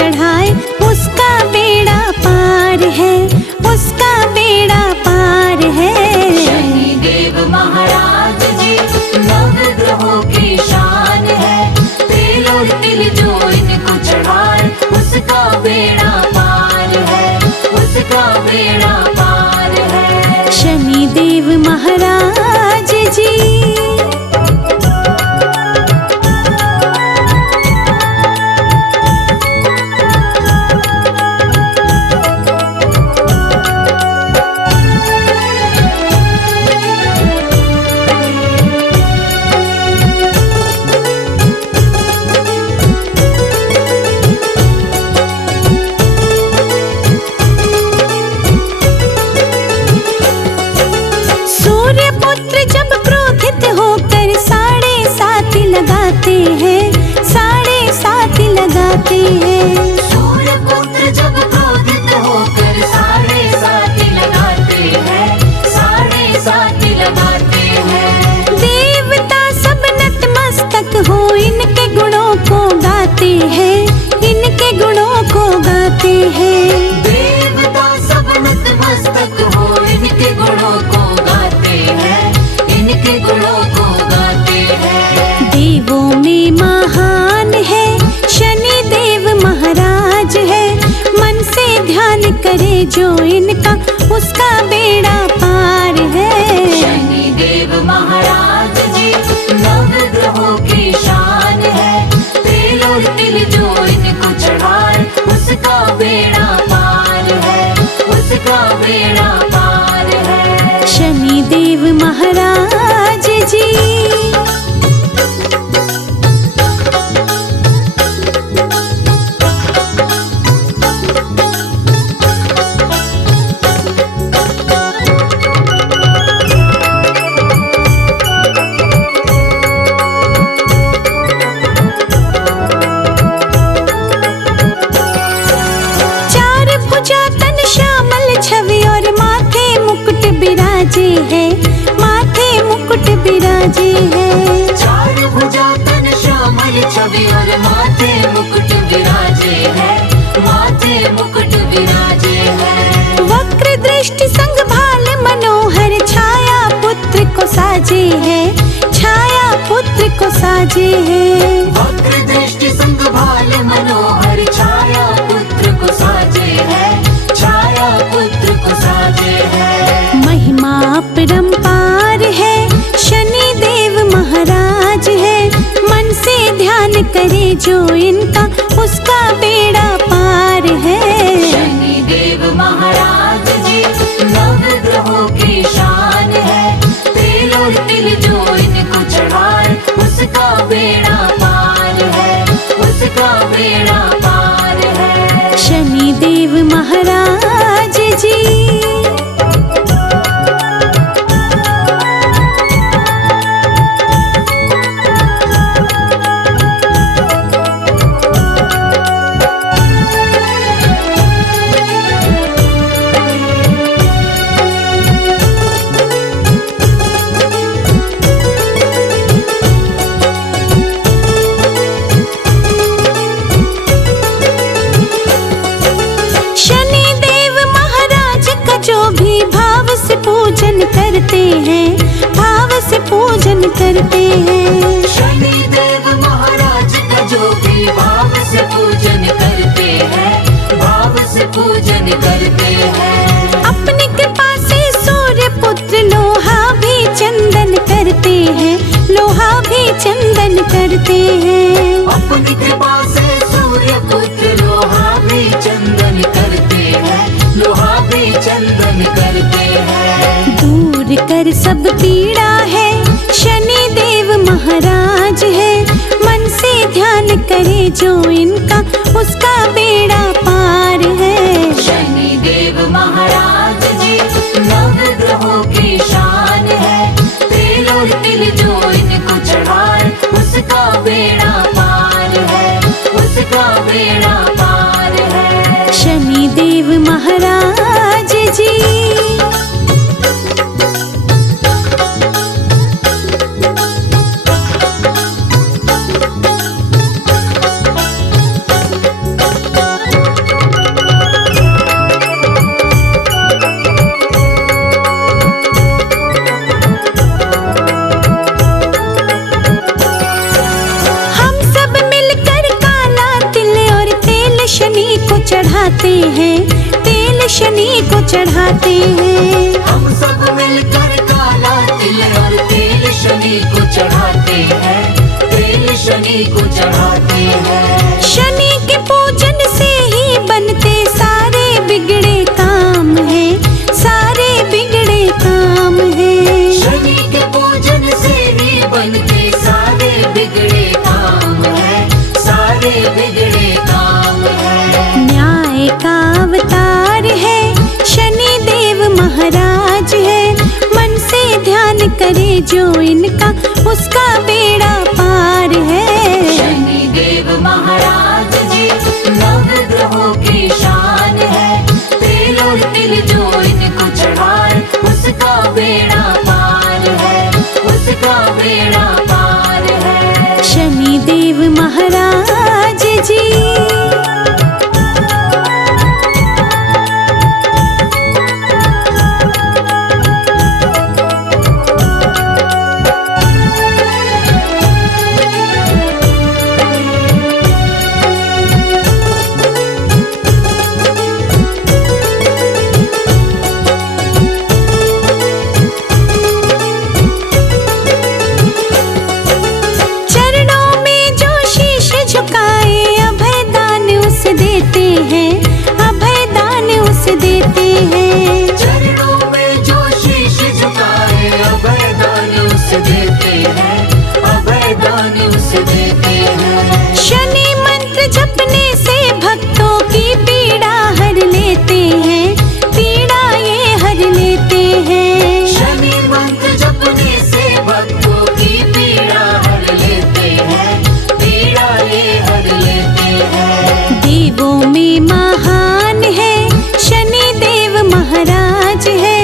चढ़ाए उसका बेड़ा पार है, उसका बेड़ा पार है। शनिदेव महाराज जी नवग्रहों की शान है, तेल और तिल जो इनको चढ़ाए उसका बेड़ा पार है, उसका बेड़ा पार है। शनिदेव महाराज जी लगाते हैं, 7.5 लगाते हैं। सूर्य पुत्र जब क्रोधित होकर 7.5 लगाते हैं, 7.5 लगाते हैं। देवता सब नतमस्तक हो इनके गुणों को गाते हैं, इनके गुणों को गाते हैं। देवता सब नतमस्तक हो इनके गुणों को गाते हैं, इनके गुणों को गाते हैं। देवों में महान है शनिदेव महाराज है, मन से ध्यान करे जो इनका उसका बेड़ा पार है। शनिदेव महाराज जी नवग्रहों की शान है, तेल और तिल जो इनको चढ़ाए उसका बेड़ा पार है, उसका बेड़ा पार है। शनिदेव महाराज जी है, माथे मुकुट बिराजे है। 4 भुजा तन श्यामल छवि और माथे मुकुट विराजे है, माथे मुकुट विराजे है। वक्र दृष्टि संग भाल मनोहर छाया पुत्र को साजे है, छाया पुत्र को साजे है। वक्र दृष्टि संग भाल मनोहर छाया पुत्र को साजे है, छाया पुत्र को साजे है। महिमा अपरंपार है शनिदेव महाराज है, मन से ध्यान करे जो इनका उसका बेड़ा पार है। शनिदेव महाराज जी नवग्रहों की शान है, तेल और तिल जो इनको चढ़ाए उसका बेड़ा पार है, उसका बेड़ा पार है। शनिदेव महाराज जी करते हैं, भाव से पूजन करते हैं। शनिदेव महाराज का जो भी भाव से पूजन करते हैं, भाव से पूजन करते हैं। अपनी कृपा से सूर्य पुत्र लोहा भी चंदन करते हैं, लोहा भी चंदन करते हैं। अपनी कृपा से सूर्य पुत्र लोहा भी चंदन करते हैं, लोहा भी चंदन करते हैं। दूर कर सब पीड़ा है शनिदेव महाराज है, मन से ध्यान करे जो इनका उसका बेड़ा पार है। शनिदेव महाराज जी नवग्रहों की शान है, तेल और तिल जो इनको चढ़ाए उसका बेड़ा पार है, उसका बेड़ा पार है। शनिदेव महाराज जी गाते हैं, तेल शनि को चढ़ाते हैं। हम सब मिलकर काला तिल और तेल शनि को चढ़ाते हैं, तेल शनि को चढ़ाते हैं। शनि के पूजन से ही बनते सारे बिगड़े काम हैं, सारे बिगड़े काम हैं। शनि के पूजन से ही बनते सारे बिगड़े काम हैं, सारे बिगड़े काम हैं। न्याय का अवतार है, शनि देव महाराज है। मन से ध्यान करे जो इनका, उसका बेड़ा पार है। शनि देव महाराज जी नवग्रहों की शान है। तेल और तिल जो इनको चढ़ाए, उसका बेड़ा पार है, उसका बेड़ा पार है। शनि देव महाराज जी। चरणों में जो शीश झुकाए, अभय दान उसे देते हैं, अभय दान उसे देते हैं। चरणों में जो शीश झुकाए, अभय दान उसे देते हैं, अभय दान उसे देते हैं। शनि मंत्र जपने से भक्तों की पीड़ा हर लेते हैं, पीड़ा ये हर लेते हैं। शनि मंत्र जपने से भक्तों की पीड़ा हर लेते हैं, पीड़ा ये हर लेते हैं। देवों में महान है, शनि देव महाराज है।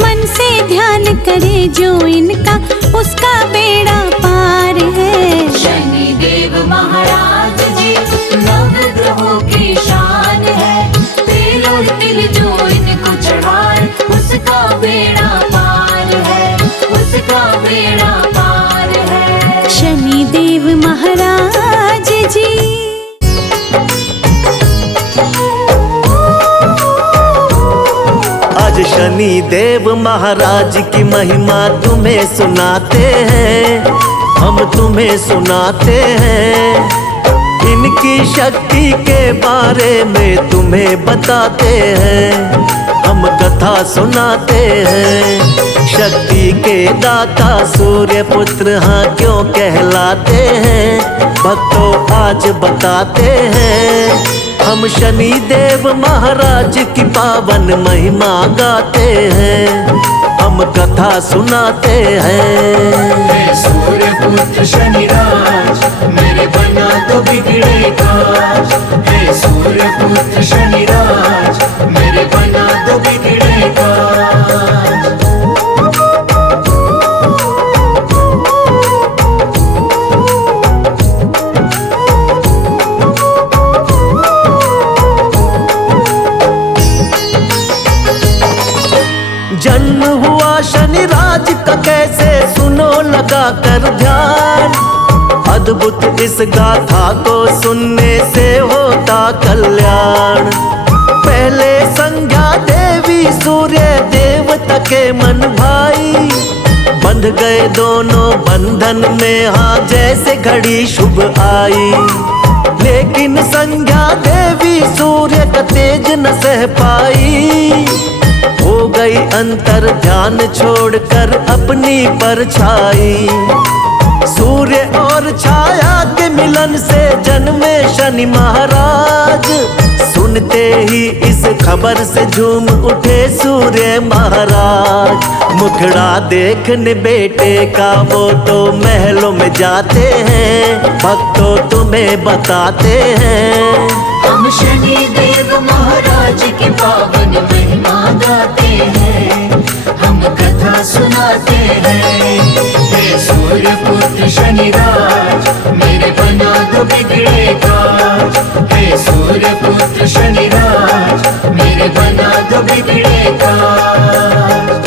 मन से ध्यान करे जो इनका, उसका बेड़ा पार है। शनि देव महाराज जी नवग्रहों की शान है। तेल और तिल जो इनको चढ़ाए, उसका बेड़ा पार है, उसका बेड़ा पार है। शनि देव महाराज जी। आज शनि देव महाराज की महिमा तुम्हें सुनाते हैं, हम तुम्हें सुनाते हैं। इनकी शक्ति के बारे में तुम्हें बताते हैं, हम कथा सुनाते हैं। शक्ति के दाता सूर्य पुत्र हाँ क्यों कहलाते हैं, भक्तों आज बताते हैं। हम शनि देव महाराज की पावन महिमा गाते हैं, हम कथा सुनाते हैं। हे सूर्य पुत्र शनिराज, मेरे बना तो बिगड़े काज। हे सूर्य पुत्र शनिराज, मेरे बना तो बिगड़े काज। जन्म हुआ शनिराज का कैसे सुनो लगा कर ध्यान। अद्भुत इस गाथा को सुनने से होता कल्याण। पहले संज्ञा देवी सूर्य देवता के मन भाई, बंध गए दोनों बंधन में हाँ जैसे घड़ी शुभ आई। लेकिन संज्ञा देवी सूर्य का तेज न सह पाई, हो गई अंतर ध्यान छोड़कर अपनी परछाई। सूर्य और छाया के मिलन से जन्मे शनि महाराज। सुनते ही इस खबर से झूम उठे सूर्य महाराज। मुखड़ा देखने बेटे का वो तो महलों में जाते हैं, भक्तों तुम्हें बताते हैं। हम शनि देव महाराज की पावन महिमा गाते हैं, हम कथा सुनाते हैं। हे सूर्य पुत्र शनिराज, मेरे बना दो बिगड़े काज। हे सूर्य पुत्र शनिराज, मेरे बना दो बिगड़े काज।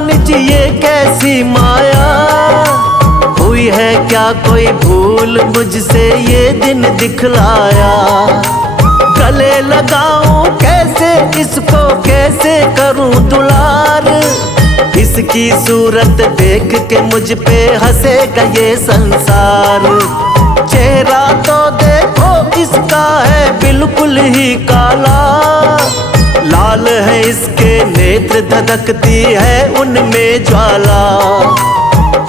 भगवान जी ये कैसी माया, हुई है क्या कोई भूल मुझसे ये दिन दिखलाया। गले लगाऊं कैसे इसको, कैसे करूं दुलार, इसकी सूरत देख के मुझ पे हंसेगा ये संसार। चेहरा तो देखो इसका है बिल्कुल ही काला, लाल है इसके नेत्र धधकती है उनमें ज्वाला।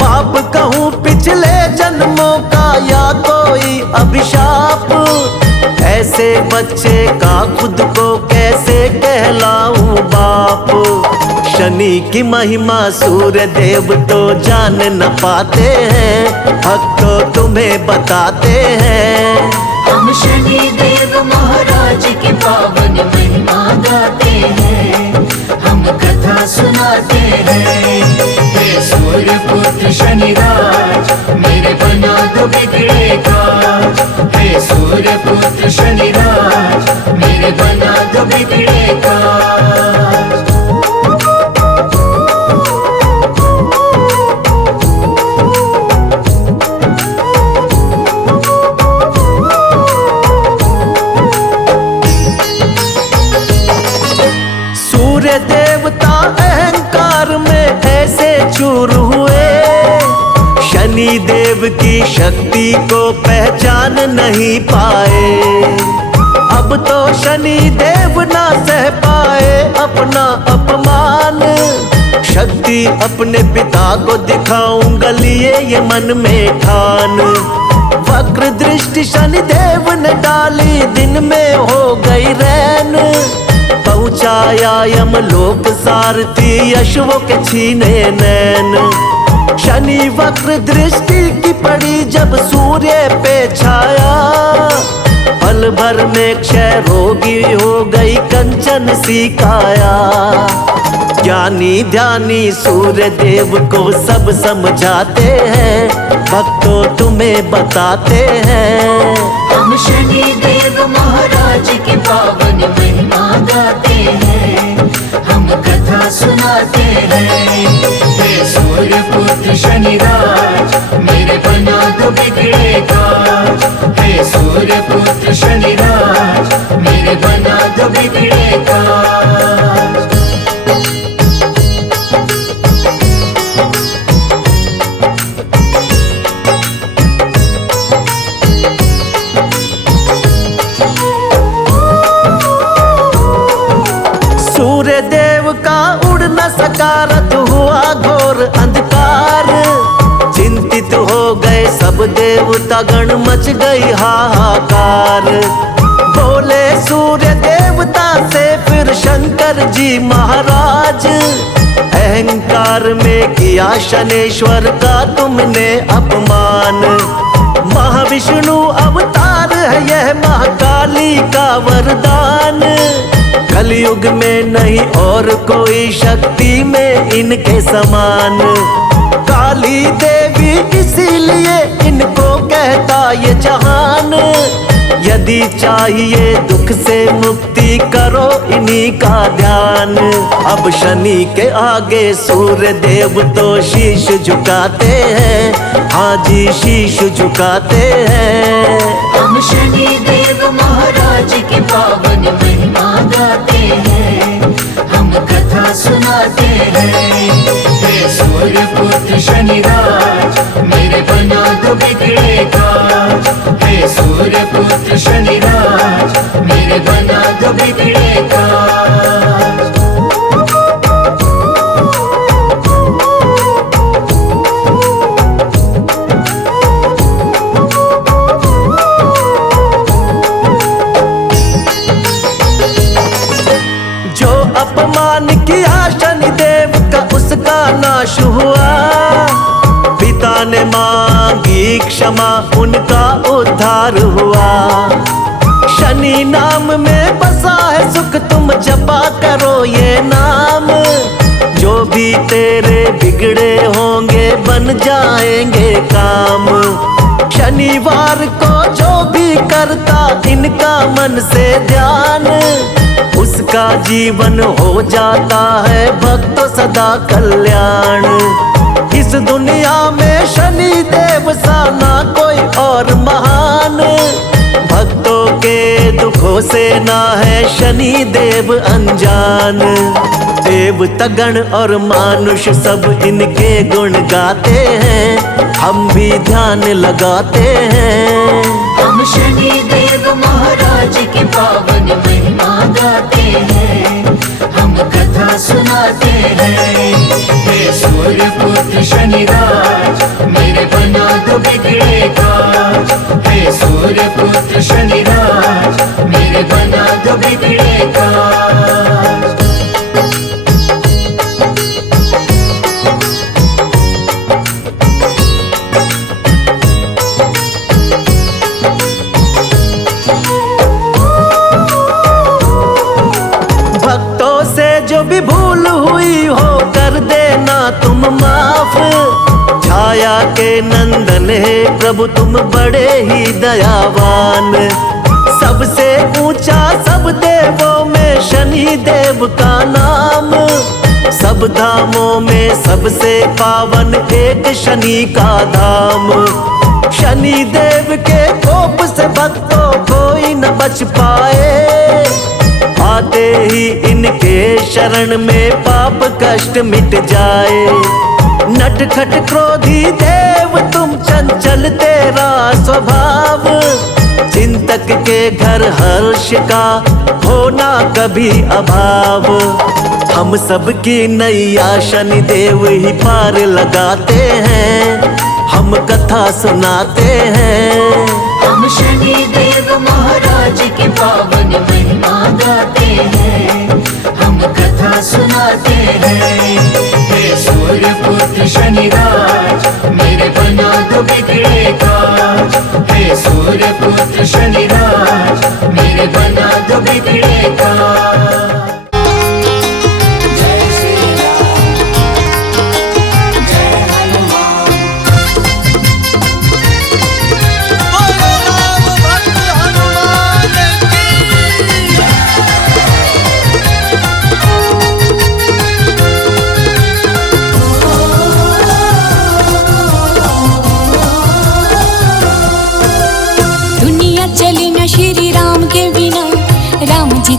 पाप कहूँ पिछले जन्मों का या कोई अभिशाप, ऐसे बच्चे का खुद को कैसे कहलाऊं बाप। शनि की महिमा सूर्य देव तो जान न पाते हैं, भक्तों तुम्हें बताते हैं। हम शनि देव महाराज की पावन महिमा गाते हैं, हम कथा सुनाते हैं। हे सूर्य पुत्र शनिराज, मेरे बना दो बिगड़े काज। हे सूर्य पुत्र शनिराज, मेरे बना दो बिगड़े काज। सूर्य देवता अहंकार में ऐसे चूर हुए, शनि देव की शक्ति को पहचान नहीं पाए। अब तो शनि देव ना सह पाए अपना अपमान, शक्ति अपने पिता को दिखाऊंगा लिए ये मन में ठान। वक्र दृष्टि शनि देव ने डाली, दिन में हो गई रैन, पहुंचाया यमलोक सारथी अश्वों के छीने नैन। शनि वक्र दृष्टि की पड़ी जब सूर्य पे छाया, पल भर में क्षय रोगी हो गई कंचन सी काया। ज्ञानी ध्यानी सूर्य देव को सब समझाते हैं, भक्तों तुम्हें बताते हैं। हम शनि देव महाराज की पावन महिमा गाते हैं, हम कथा सुनाते हैं। हे सूर्य पुत्र शनिराज, मेरे बना दो बिगड़े काज। हे सूर्य पुत्र शनिराज, मेरे बना दो बिगड़े काज। सूर्य देव का उड़ न सका रथ हुआ घोर अंधकार, चिंतित हो गए सब देवता गण मच गई हाहाकार। बोले सूर्य देवता से फिर शंकर जी महाराज, अहंकार में किया शनेश्वर का तुमने अपमान। महाविष्णु अवतार है यह महाकाली का वरदान, कलयुग में नहीं और कोई शक्ति में इनके समान। काली देवी इसीलिए इनको कहता ये जहान, यदि चाहिए दुख से मुक्ति करो इन्हीं का ध्यान। अब शनि के आगे सूर्य देव तो शीश झुकाते हैं, हाँ जी शीश झुकाते हैं। हम शनि देव महाराज की पावन महिमा गाते हैं, हम कथा सुनाते हैं। हे सूर्य पुत्र शनिराज, मेरे बना दो बिगड़े काज। हे सूर्य पुत्र शनिराज, मेरे बना दो बिगड़े काज। अपमान किया शनि देव का उसका नाश हुआ, पिता ने मांगी क्षमा उनका उद्धार हुआ। शनि नाम में बसा है सुख तुम जपा करो ये नाम, जो भी तेरे बिगड़े होंगे बन जाएंगे काम। शनिवार को जो भी करता इनका मन से ध्यान, उसके जिसका जीवन हो जाता है भक्त सदा कल्याण। इस दुनिया में शनि देव सा ना कोई और महान, भक्तों के दुखों से ना है शनि देव अनजान। देवता गण और मानुष सब इनके गुण गाते हैं, हम भी ध्यान लगाते हैं। हम शनि देव महाराज की पावन महिमा गाते हैं, हम कथा सुनाते हैं। हे सूर्य पुत्र शनिराज मेरे बना दो बिगड़े काज। हे सूर्य पुत्र शनिराज मेरे बना दो बिगड़े काज। जो भी भूल हुई हो कर देना तुम माफ। छाया के नंदन है प्रभु तुम बड़े ही दयावान। सबसे ऊंचा सब देवों में शनि देव का नाम। सब धामों में सबसे पावन एक शनि का धाम। शनि देव के कोप से भक्तों कोई न बच पाए, आते ही इनके शरण में पाप कष्ट मिट जाए। नटखट क्रोधी देव तुम चंचल तेरा स्वभाव। चिंतक के घर हर्ष का होना कभी अभाव। हम सबकी नैया शनि देव ही पार लगाते हैं, हम कथा सुनाते हैं। हम शनि देव महाराज की पावन महिमा गाते हैं, हम कथा सुनाते हैं। हे सूर्य पुत्र शनिराज मेरे बना दो बिगड़े काज। हे सूर्य पुत्र शनिराज मेरे बना दो बिगड़े काज।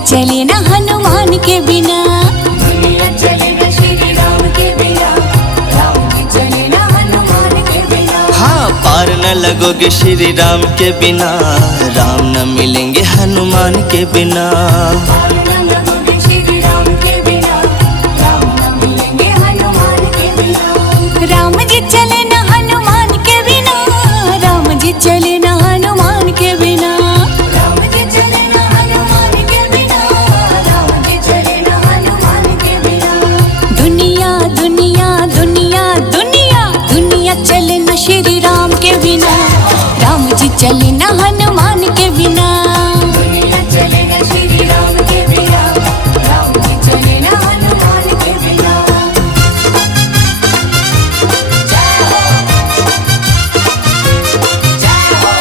चले ना हनुमान के बिना, दुनिया चले ना श्री राम के बिना। राम जी चले ना हनुमान के बिना। हाँ, पार न लगोगे श्री राम के बिना, राम न मिलेंगे हनुमान के बिना। पार न लगोगे श्री राम के बिना, राम न मिलेंगे हनुमान के बिना। राम जी चले ना हनुमान के बिना, राम जी चले ना हनुमान के बिना। श्री राम के बिना, राम जी चले ना हनुमान के बिना। दुनिया चले ना श्री राम के बिना, राम जी चले ना हनुमान के बिना। जय हो, जय हो,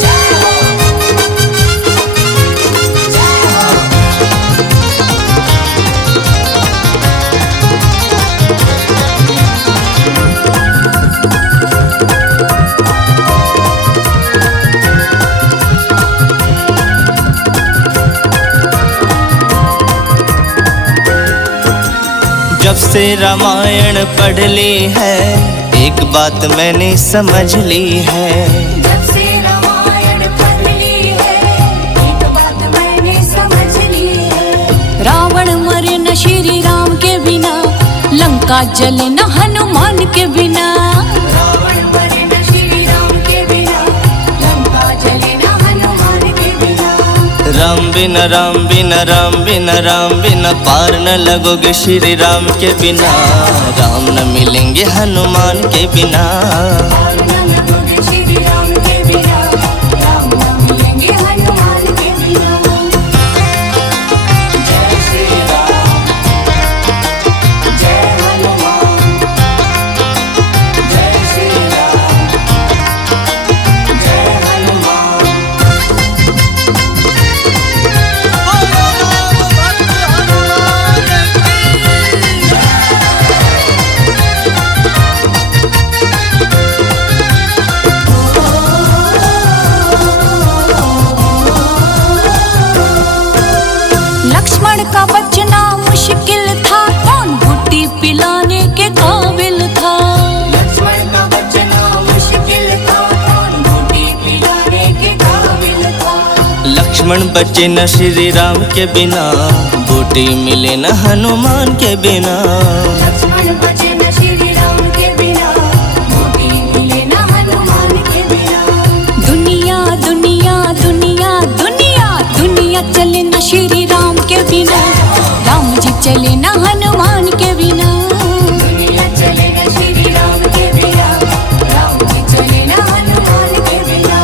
जय हो, जय हो। जब से रामायण पढ़ ली है, एक बात मैंने समझ ली है। जब से रामायण पढ़ ली है, एक बात मैंने समझ ली है। रावण मरे न श्री राम के बिना, लंका जले न हनुमान के बिना। रावण मरे न श्री राम के बिना, लंका जले न हनुमान के बिना। राम बिना राम बिना राम बिना राम बिना पार न लगोगे श्री राम के बिना। राम न मिलेंगे हनुमान के बिना। पार न लगोगे श्री राम के बिना, राम न मिलेंगे हनुमान के बिना। जय श्री राम, जय हनुमान। जय श्री राम, जय हनुमान। लक्ष्मण बचे न श्री राम के बिना, बूटी मिले न हनुमान के बिना। लक्ष्मण बचे न श्री राम के बिना, बूटी मिले न हनुमान के बिना। दुनिया दुनिया दुनिया दुनिया दुनिया चले न श्री राम के बिना, राम जी चले न हनुमान के बिना। दुनिया चले न श्री राम के बिना, राम जी चले न हनुमान के बिना।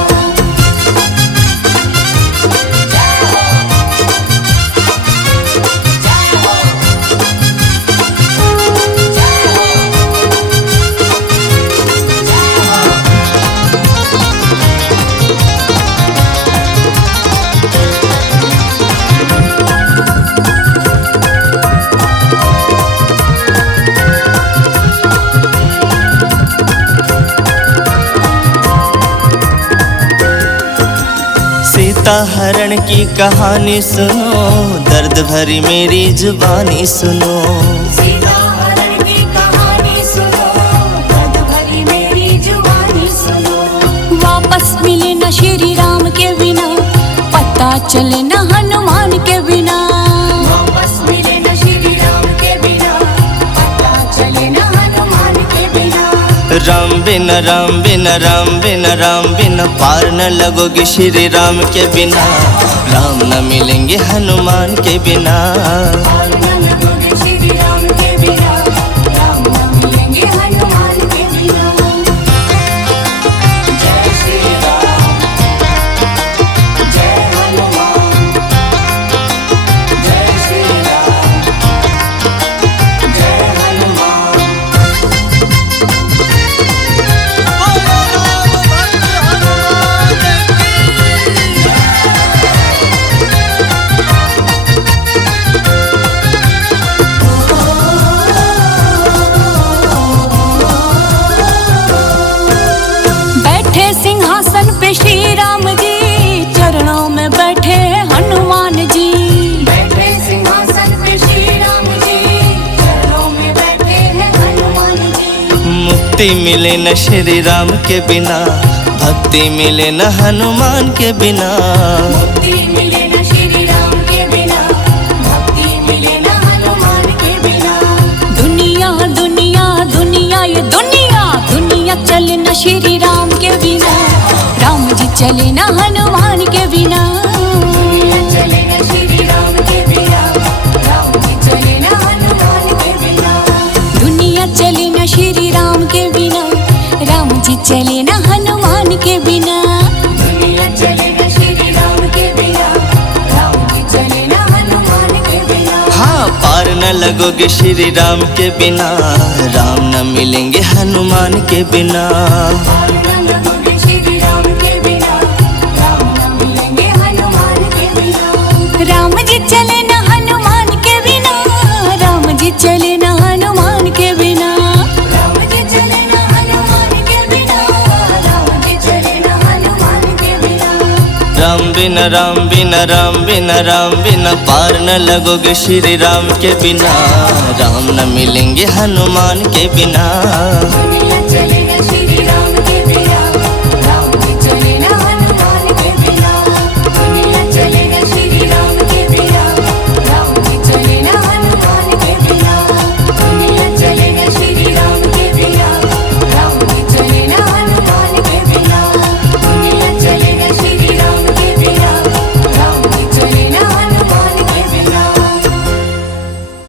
सीता हरण की कहानी सुनो, दर्द भरी मेरी जुबानी सुनो। सीता हरण की कहानी सुनो, दर्द भरी मेरी जुबानी सुनो। वापस मिले न श्री राम के बिना, पता चले न हनुमान के बिना। वापस मिले न श्री राम के बिना, पता चले न हनुमान के बिना। राम बिना राम बिना राम बिना राम बिना पार न लगोगे श्री राम के बिना, राम न मिलेंगे हनुमान के बिना। और न लगोगे श्री राम के बिना, राम न मिलेंगे हनुमान के बिना। जय श्री राम, जय हनुमान। जय श्री राम, जय हनुमान। बैठे सिंहासन पे श्री राम जी, चरणों में बैठे हैं हनुमान जी। बैठे सिंहासन पे श्री राम जी, चरणों में बैठे हैं हनुमान जी। मुक्ति मिले न श्री राम के बिना, भक्ति मिले न हनुमान के बिना। मुक्ति मिले न श्री राम के बिना, भक्ति मिले न हनुमान के बिना। दुनिया दुनिया दुनिया ये दुनिया दुनिया चले न श्री राम के बिना, राम जी चले न हनुमान के बिना। दुनिया चले न श्री राम के बिना, राम जी चले न हनुमान के बिना। दुनिया चले न श्री राम के बिना, राम जी चले न हनुमान के बिना। दुनिया चले न श्री राम के बिना, राम जी चले न हनुमान के बिना। हाँ पार न लगोगे श्री राम के बिना, राम न मिलेंगे हनुमान के बिना। और न लगोगे श्री राम के बिना, राम न मिलेंगे हनुमान के बिना। राम जी चले न हनुमान के बिना, राम जी चले न हनुमान के बिना। राम जी चले न हनुमान के बिना, राम जी चले न हनुमान के बिना। राम बिना राम बिना राम बिना राम बिना पार न लगोगे श्री राम के बिना, राम न मिलेंगे हनुमान के बिना। दुनिया चले